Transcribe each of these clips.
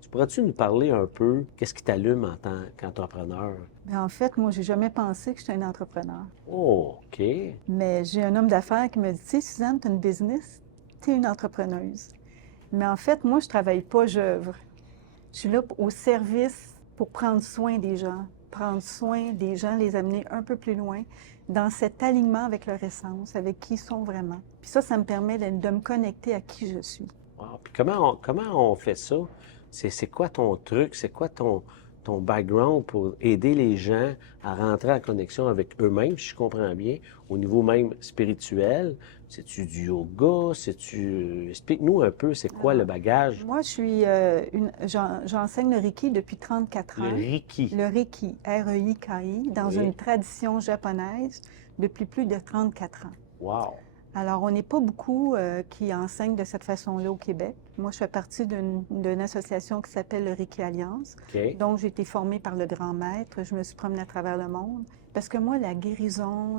Tu pourrais-tu nous parler un peu, qu'est-ce qui t'allume en tant qu'entrepreneur? En fait, moi, j'ai jamais pensé que j'étais un entrepreneur. Oh, OK. Mais j'ai un homme d'affaires qui me dit, tu sais, Suzanne, tu as une business, tu es une entrepreneuse. Mais en fait, moi, je travaille pas, j'œuvre. Je suis là au service pour prendre soin des gens, les amener un peu plus loin dans cet alignement avec leur essence, avec qui ils sont vraiment. Puis ça me permet de me connecter à qui je suis. Wow. Puis comment on fait ça? C'est quoi ton truc? C'est quoi ton background pour aider les gens à rentrer en connexion avec eux-mêmes, si je comprends bien, au niveau même spirituel? C'est-tu du yoga? Explique-nous un peu, c'est quoi le Alors, bagage? moi, j'enseigne le Reiki depuis 34 Le ans. Reiki. Le Reiki, R-E-I-K-I, dans une Oui. tradition japonaise depuis plus de 34 ans. Wow. Alors, on n'est pas beaucoup qui enseignent de cette façon-là au Québec. Moi, je fais partie d'une association qui s'appelle le Reiki Alliance. OK. Donc, j'ai été formée par le grand maître. Je me suis promenée à travers le monde. Parce que moi, la guérison,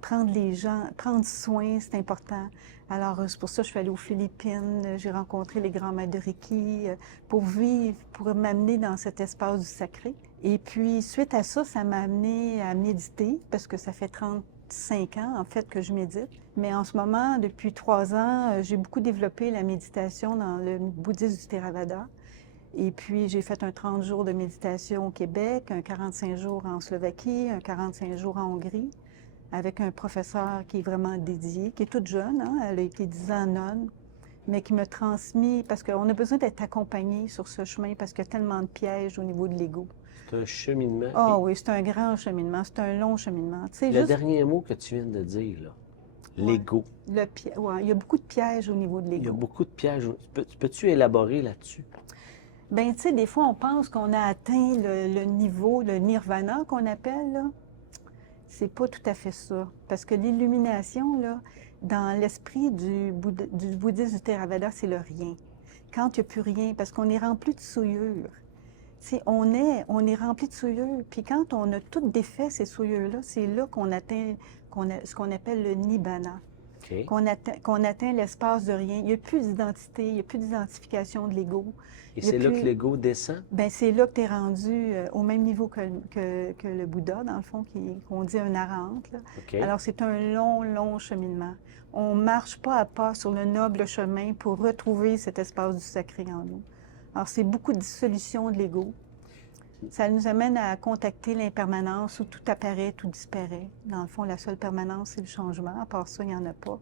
prendre les gens, prendre soin, c'est important. Alors, c'est pour ça que je suis allée aux Philippines. J'ai rencontré les grands maîtres de Reiki pour vivre, pour m'amener dans cet espace du sacré. Et puis, suite à ça, ça m'a amené à méditer parce que ça fait 35 ans, en fait, que je médite. Mais en ce moment, depuis 3 ans, j'ai beaucoup développé la méditation dans le bouddhisme du Theravada. Et puis, j'ai fait un 30 jours de méditation au Québec, un 45 jours en Slovaquie, un 45 jours en Hongrie, avec un professeur qui est vraiment dédié, qui est toute jeune, hein, elle a été 10 ans nonne, mais qui me transmis, parce qu'on a besoin d'être accompagné sur ce chemin, parce qu'il y a tellement de pièges au niveau de l'ego. C'est un cheminement. Ah Puis oui, c'est un grand cheminement, c'est un long cheminement. Tu sais, le juste, dernier mot que tu viens de dire, là, ouais, l'ego. ouais, il y a beaucoup de pièges au niveau de Il y a l'ego. beaucoup de pièges. Peux-tu élaborer là-dessus? Ben, tu sais, des fois, on pense qu'on a atteint le niveau, le nirvana qu'on appelle, là. C'est pas tout à fait ça. Parce que l'illumination, là, dans l'esprit du bouddhisme du Theravada, c'est le rien. Quand il n'y a plus rien, parce qu'on est rempli de souillures. Si on est rempli de souillures. Puis quand on a tout défait ces souillures-là, c'est là qu'on atteint ce qu'on appelle le nibbana, OK. qu'on atteint l'espace de rien. Il n'y a plus d'identité, il n'y a plus d'identification de l'ego. Et Il y a c'est là que plus l'ego descend? ben c'est là que tu es rendu au même niveau que le Bouddha, dans le fond, qu'on dit un arhante, là. OK. Alors, c'est un long, long cheminement. On marche pas à pas sur le noble chemin pour retrouver cet espace du sacré en nous. Alors, c'est beaucoup de dissolution de l'ego. Ça nous amène à contacter l'impermanence où tout apparaît, tout disparaît. Dans le fond, la seule permanence, c'est le changement. À part ça, il n'y en a pas.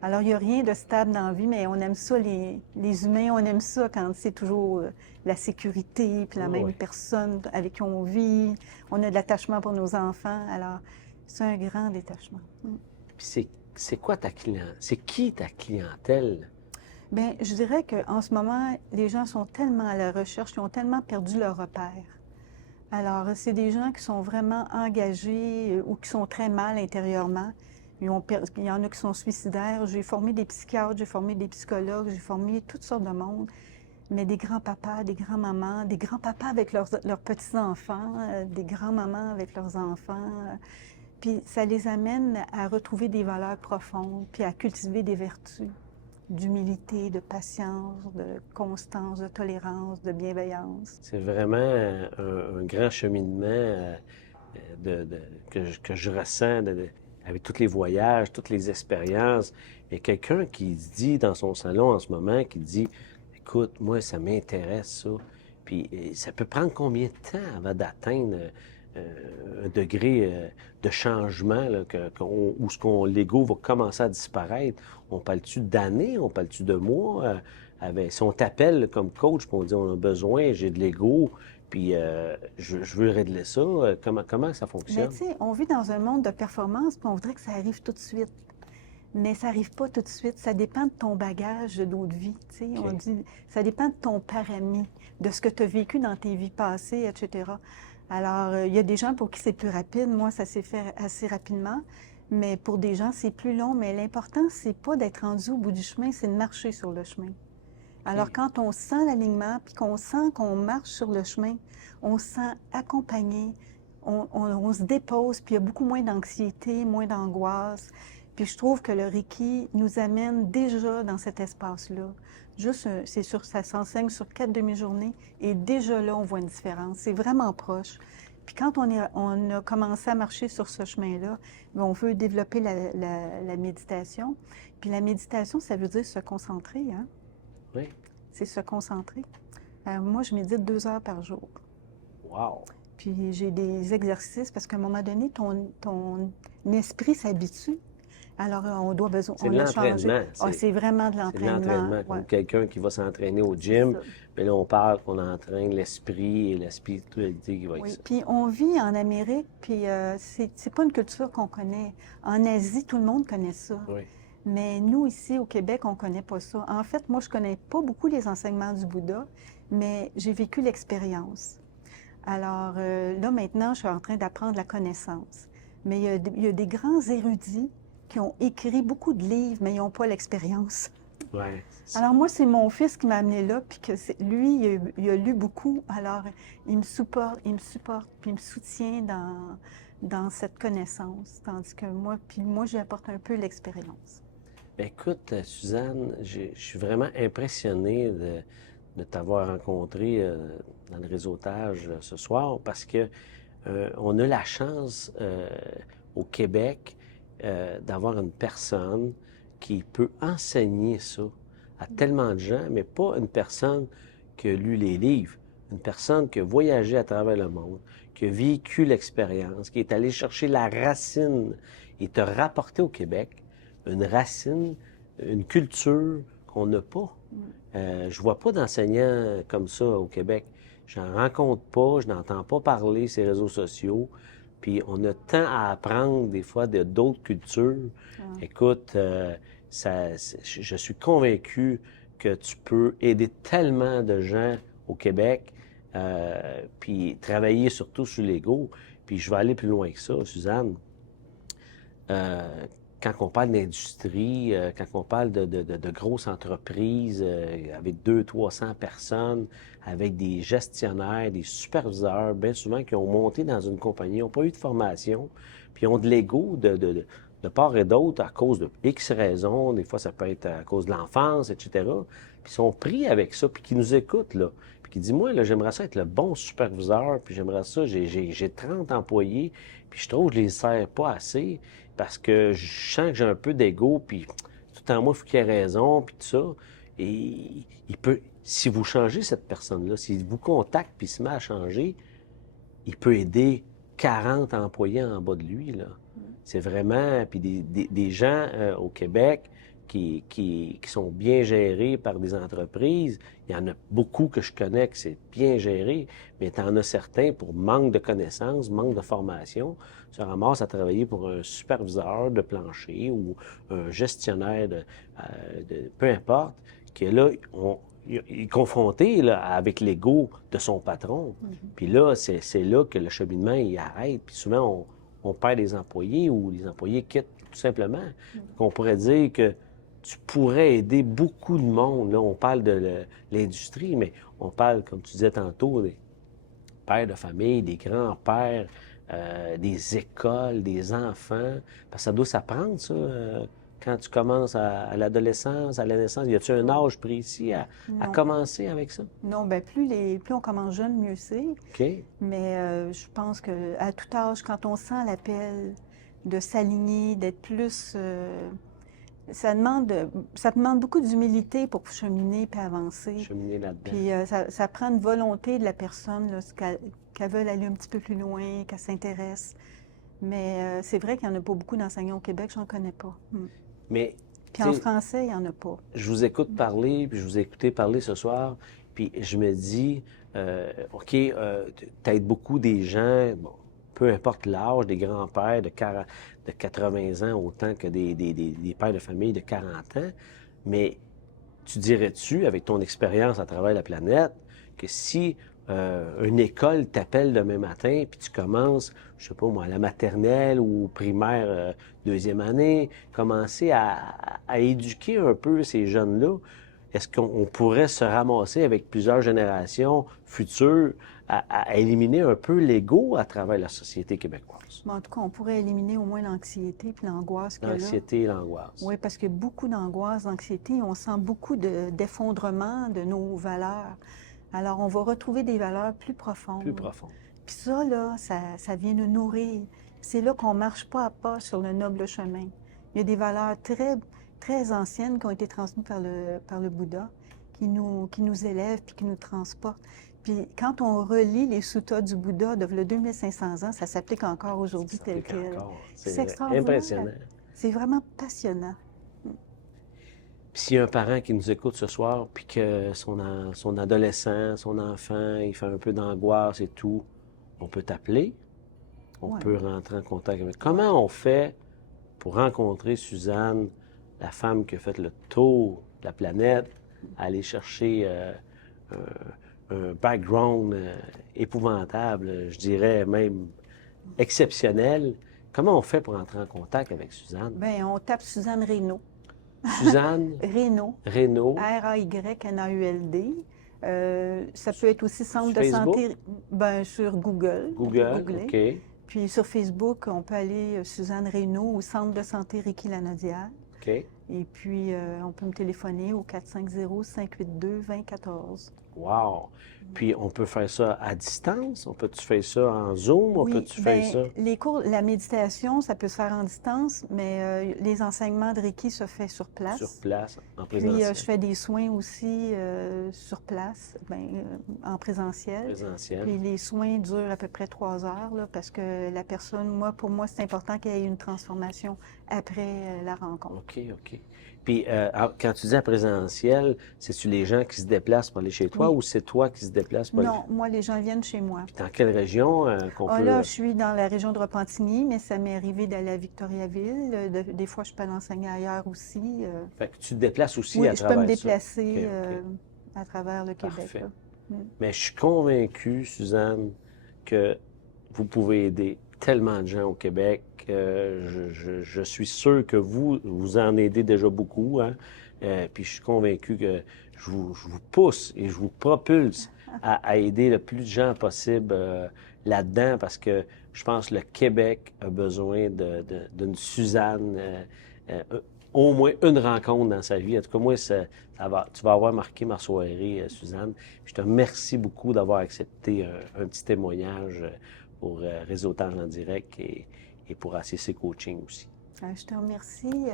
Alors, il n'y a rien de stable dans la vie, mais on aime ça, les humains, on aime ça quand c'est toujours la sécurité, puis la Ah même ouais. personne avec qui on vit. On a de l'attachement pour nos enfants. Alors, c'est un grand détachement. Puis c'est quoi ta clientèle? C'est qui ta clientèle? Bien, je dirais qu'en ce moment, les gens sont tellement à la recherche, ils ont tellement perdu leur repère. Alors, c'est des gens qui sont vraiment engagés ou qui sont très mal intérieurement. Il y en a qui sont suicidaires. J'ai formé des psychiatres, j'ai formé des psychologues, j'ai formé toutes sortes de monde, mais des grands-papas, des grands-mamans, des grands-papas avec leurs petits-enfants, des grands-mamans avec leurs enfants. Puis ça les amène à retrouver des valeurs profondes, puis à cultiver des vertus d'humilité, de patience, de constance, de tolérance, de bienveillance. C'est vraiment un grand cheminement que je ressens avec tous les voyages, toutes les expériences. Il y a quelqu'un qui se dit dans son salon en ce moment, qui dit, écoute, moi, ça m'intéresse, ça. Puis ça peut prendre combien de temps avant d'atteindre un degré de changement, là, où l'ego va commencer à disparaître? On parle-tu d'années? On parle-tu de mois? Si on t'appelle comme coach, puis on dit on a besoin, j'ai de l'ego, puis je veux régler ça, comment ça Mais fonctionne? tu sais, on vit dans un monde de performance, puis on voudrait que ça arrive tout de suite. Mais ça arrive pas tout de suite. Ça dépend de ton bagage d'autres vies. Tu sais, on OK. dit, ça dépend de ton parami, de ce que tu as vécu dans tes vies passées, etc. Alors, il y a des gens pour qui c'est plus rapide. Moi, ça s'est fait assez rapidement. Mais pour des gens, c'est plus long. Mais l'important, c'est pas d'être rendu au bout du chemin, c'est de marcher sur le chemin. Alors, OK. quand on sent l'alignement, puis qu'on sent qu'on marche sur le chemin, on se sent accompagné, on se dépose, puis il y a beaucoup moins d'anxiété, moins d'angoisse. Puis je trouve que le Reiki nous amène déjà dans cet espace-là. Juste, c'est sûr, ça s'enseigne sur 4 demi-journées et déjà là, on voit une différence. C'est vraiment proche. Puis quand on a commencé à marcher sur ce chemin-là, bien, on veut développer la méditation. Puis la méditation, ça veut dire se concentrer, hein? Oui. C'est se concentrer. Moi, je médite 2 heures par jour. Wow! Puis j'ai des exercices parce qu'à un moment donné, ton esprit s'habitue. Alors, C'est on de a changé. l'entraînement. Ah, c'est vraiment de C'est de l'entraînement. l'entraînement. Ouais, Comme quelqu'un qui va s'entraîner au c'est gym, ça. mais là, on parle qu'on entraîne l'esprit et la spiritualité qui va avec Oui, ça. puis on vit en Amérique, puis c'est pas une culture qu'on connaît. En Asie, tout le monde connaît ça. Oui. Mais nous, ici, au Québec, on connaît pas ça. En fait, moi, je connais pas beaucoup les enseignements du Bouddha, mais j'ai vécu l'expérience. Alors là, maintenant, je suis en train d'apprendre la connaissance. Mais il y a des grands érudits qui ont écrit beaucoup de livres, mais ils n'ont pas l'expérience. Ouais. Alors moi, c'est mon fils qui m'a amené là, puis que lui, il a lu beaucoup, alors il me supporte, puis il me soutient dans cette connaissance, tandis que moi, j'apporte un peu l'expérience. Ben, écoute, Suzanne, je suis vraiment impressionné de t'avoir rencontré dans le réseautage ce soir parce que on a la chance au Québec d'avoir une personne qui peut enseigner ça à tellement de gens, mais pas une personne qui a lu les livres, une personne qui a voyagé à travers le monde, qui a vécu l'expérience, qui est allé chercher la racine et te rapporter au Québec une racine, une culture qu'on n'a pas. Je vois pas d'enseignants comme ça au Québec. J'en rencontre pas, je n'entends pas parler ces réseaux sociaux. Puis on a tant à apprendre des fois de d'autres cultures. Écoute, je suis convaincu que tu peux aider tellement de gens au Québec, puis travailler surtout sur l'ego. Puis je vais aller plus loin que ça, Suzanne. Quand on parle d'industrie, quand on parle de grosses entreprises avec 200-300 personnes, avec des gestionnaires, des superviseurs, bien souvent qui ont monté dans une compagnie, n'ont pas eu de formation, puis ont de l'ego de part et d'autre à cause de X raisons, des fois ça peut être à cause de l'enfance, etc., puis ils sont pris avec ça, puis qui nous écoutent, là, puis qui disent, moi, là, j'aimerais ça être le bon superviseur, puis j'aimerais ça, j'ai 30 employés, puis je trouve que je les sers pas assez, parce que je sens que j'ai un peu d'ego, puis tout en moi, il faut qu'il ait raison, puis tout ça. Et il peut, si vous changez cette personne-là, s'il vous contacte puis il se met à changer, il peut aider 40 employés en bas de lui, là. C'est vraiment, puis des gens au Québec qui sont bien gérés par des entreprises. Il y en a beaucoup que je connais que c'est bien géré, mais tu en as certains pour manque de connaissances, manque de formation, se ramassent à travailler pour un superviseur de plancher ou un gestionnaire peu importe, qui est là, il est confronté là, avec l'ego de son patron. Puis là, c'est là que le cheminement, il arrête. Puis souvent, on perd des employés ou les employés quittent tout simplement. On pourrait dire que tu pourrais aider beaucoup de monde. Là, on parle de l'industrie, mais on parle, comme tu disais tantôt, des pères de famille, des grands-pères, des écoles, des enfants. Parce que ça doit s'apprendre, ça, quand tu commences à l'adolescence, à la naissance. Y a-tu un âge précis à Non. commencer avec ça? Non, bien, plus on commence jeune, mieux c'est. OK. Mais je pense qu'à tout âge, quand on sent l'appel de s'aligner, d'être plus... ça demande beaucoup d'humilité pour cheminer puis avancer. Cheminer là-dedans. Puis ça prend une volonté de la personne, là, qu'elle veuille aller un petit peu plus loin, qu'elle s'intéresse. Mais c'est vrai qu'il n'y en a pas beaucoup d'enseignants au Québec, j'en connais pas. Mais, Puis en français, il n'y en a pas. je vous écoute parler, puis je vous ai écouté parler ce soir, puis je me dis, OK, t'aides beaucoup des gens, bon, peu importe l'âge, des grands-pères de 80 ans autant que des pères de famille de 40 ans, mais tu dirais-tu, avec ton expérience à travers la planète, que si une école t'appelle demain matin, puis tu commences, je sais pas moi, à la maternelle ou au primaire deuxième année, commencer à éduquer un peu ces jeunes-là, est-ce qu'on pourrait se ramasser avec plusieurs générations futures à éliminer un peu l'ego à travers la société québécoise? Mais en tout cas, on pourrait éliminer au moins l'anxiété puis l'angoisse qu'il y a là. L'anxiété et l'angoisse. Oui, parce que beaucoup d'angoisse, d'anxiété, on sent beaucoup d'effondrement de nos valeurs. Alors, on va retrouver des valeurs plus profondes. Plus profond. Puis ça, là, ça vient nous nourrir. C'est là qu'on marche pas à pas sur le noble chemin. Il y a des valeurs très, très anciennes qui ont été transmises par le Bouddha, qui nous élèvent puis qui nous transportent. Puis quand on relit les suttas du Bouddha de 2500 ans, ça s'applique encore aujourd'hui tel quel. C'est extraordinaire. impressionnant. C'est vraiment passionnant. Puis s'il y a un parent qui nous écoute ce soir, puis que son adolescent, son enfant, il fait un peu d'angoisse et tout, on peut t'appeler, on Ouais. peut rentrer en contact avec. Comment on fait pour rencontrer Suzanne, la femme qui a fait le tour de la planète, aller chercher un background épouvantable, je dirais même exceptionnel? Comment on fait pour entrer en contact avec Suzanne? Bien, on tape Suzanne Raynaud. Suzanne Raynaud, Raynaud, Raynaud. Ça peut être aussi centre Sur de Facebook? santé sur Google. On peut Google, googler. OK, Puis sur Facebook, on peut aller Suzanne Raynaud au centre de santé Ricky Lanaudière. OK. Et puis, on peut me téléphoner au 450-582-2014. Wow! Puis on peut faire ça à distance? On peut-tu faire ça en Zoom? On Oui, peut-tu faire bien, ça? les cours, la méditation, ça peut se faire en distance, mais les enseignements de Reiki se fait sur place. Sur place, en Puis, présentiel? je fais des soins aussi sur place, en présentiel. Présentiel. Puis les soins durent à peu près 3 heures, là, parce que la personne, pour moi, c'est important qu'il y ait une transformation après la rencontre. OK, OK. Puis quand tu dis en présentiel, c'est-tu les gens qui se déplacent pour aller chez toi Oui. ou c'est toi qui se déplaces pour aller... Non, moi, les gens viennent chez moi. Puis dans quelle région qu'on Ah, peut... là, je suis dans la région de Repentigny, mais ça m'est arrivé d'aller à Victoriaville. Des fois, je peux aller enseigner ailleurs aussi. Fait que tu te déplaces aussi Oui, à je peux travers me ça. déplacer OK, OK. à travers le Québec. Parfait. là. Mais je suis convaincu, Suzanne, que vous pouvez aider tellement de gens au Québec. Je suis sûr que vous en aidez déjà beaucoup. Hein? Puis je suis convaincu que je vous pousse et je vous propulse à aider le plus de gens possible là-dedans parce que je pense que le Québec a besoin d'une Suzanne, au moins une rencontre dans sa vie. En tout cas, moi, tu vas avoir marqué ma soirée, Suzanne. Je te remercie beaucoup d'avoir accepté un petit témoignage pour Réseautage en direct et pour ACC Coaching aussi. Je te remercie,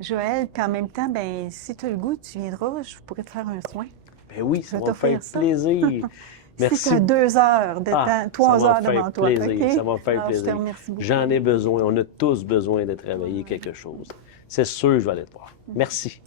Joël. Puis en même temps, ben, si tu as le goût, tu viendras, je pourrais te faire un soin. Ben oui, Je ça vais va me faire t'offrir ça. plaisir. Si Merci. tu as 2 heures de temps, 3 ça va heures me faire devant toi. plaisir, OK? ça va me faire Alors, je te plaisir. remercie beaucoup. J'en ai besoin. On a tous besoin de travailler quelque chose. C'est sûr, je vais aller te voir. Merci.